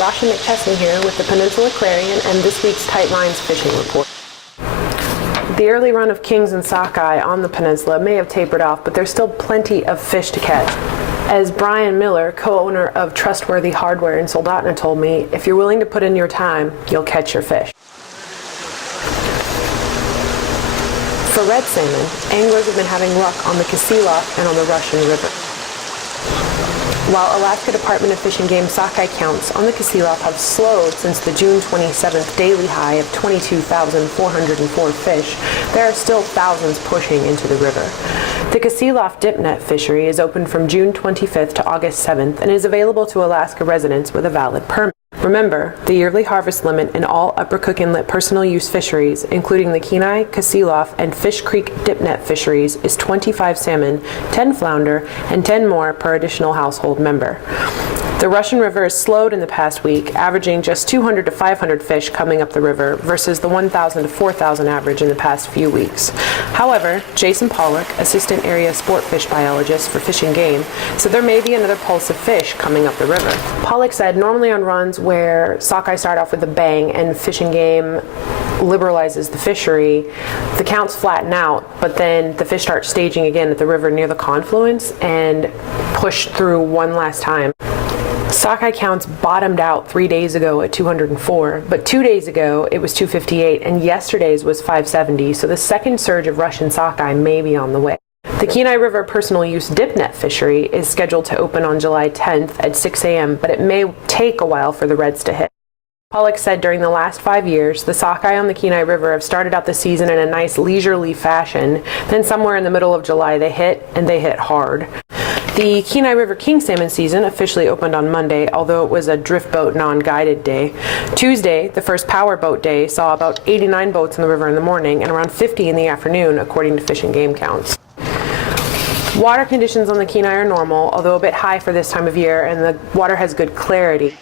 Rashah McChesney here with the Peninsula Clarion and this week's Tightlines fishing report. The early run of kings and sockeye on the peninsula may have tapered off, but there's still plenty of fish to catch. As Brian Miller, co-owner of Trustworthy Hardware in Soldotna, told me, if you're willing to put in your time, you'll catch your fish. For red salmon, anglers have been having luck on the Kasilof and on the Russian River. While Alaska Department of Fish and Game sockeye counts on the Kasilof have slowed since the June 27th daily high of 22,404 fish, there are still thousands pushing into the river. The Kasilof dip net fishery is open from June 25th to August 7th and is available to Alaska residents with a valid permit. Remember, the yearly harvest limit in all Upper Cook Inlet personal use fisheries, including the Kenai, Kasilof, and Fish Creek dip net fisheries, is 25 salmon, 10 flounder, and 10 more per additional household member. The Russian River has slowed in the past week, averaging just 200 to 500 fish coming up the river versus the 1,000 to 4,000 average in the past few weeks. However, Jason Pollock, assistant area sport fish biologist for Fish and Game, said there may be another pulse of fish coming up the river. Pollock said normally on runs where sockeye start off with a bang and Fish and Game liberalizes the fishery, the counts flatten out, but then the fish start staging again at the river near the confluence and push through one last time. Sockeye counts bottomed out 3 days ago at 204, but 2 days ago it was 258, and yesterday's was 570, so the second surge of Russian sockeye may be on the way. The Kenai River personal use dip net fishery is scheduled to open on July 10th at 6 a.m., but it may take a while for the reds to hit. Pollock said during the last 5 years, the sockeye on the Kenai River have started out the season in a nice leisurely fashion, then somewhere in the middle of July they hit, and they hit hard. The Kenai River king salmon season officially opened on Monday, although it was a drift boat non-guided day. Tuesday, the first power boat day, saw about 89 boats in the river in the morning and around 50 in the afternoon, according to Fish and Game counts. Water conditions on the Kenai are normal, although a bit high for this time of year, and the water has good clarity.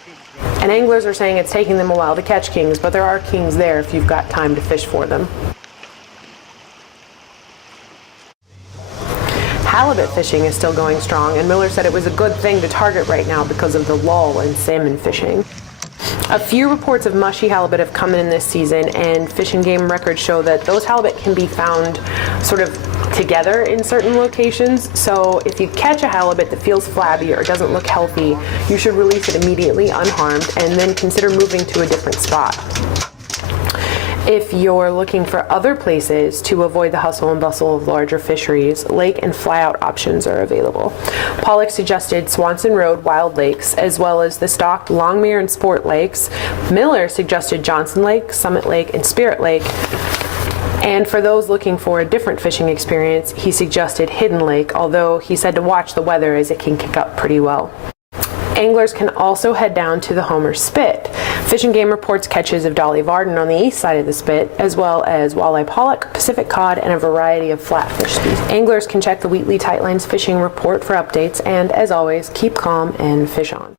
And anglers are saying it's taking them a while to catch kings, but there are kings there if you've got time to fish for them. Halibut fishing is still going strong, and Miller said it was a good thing to target right now because of the lull in salmon fishing. A few reports of mushy halibut have come in this season, and Fish and Game records show that those halibut can be found sort of together in certain locations. So if you catch a halibut that feels flabby or doesn't look healthy, you should release it immediately unharmed and then consider moving to a different spot. If you're looking for other places to avoid the hustle and bustle of larger fisheries, lake and flyout options are available. Pollock suggested Swanson Road Wild Lakes, as well as the stocked Longmere and Sport Lakes. Miller suggested Johnson Lake, Summit Lake, and Spirit Lake. And for those looking for a different fishing experience, he suggested Hidden Lake, although he said to watch the weather as it can kick up pretty well. Anglers can also head down to the Homer Spit. Fish and Game reports catches of Dolly Varden on the east side of the spit, as well as walleye pollock, Pacific cod, and a variety of flatfish species. Anglers can check the Wheatley Tightlines fishing report for updates, and as always, keep calm and fish on.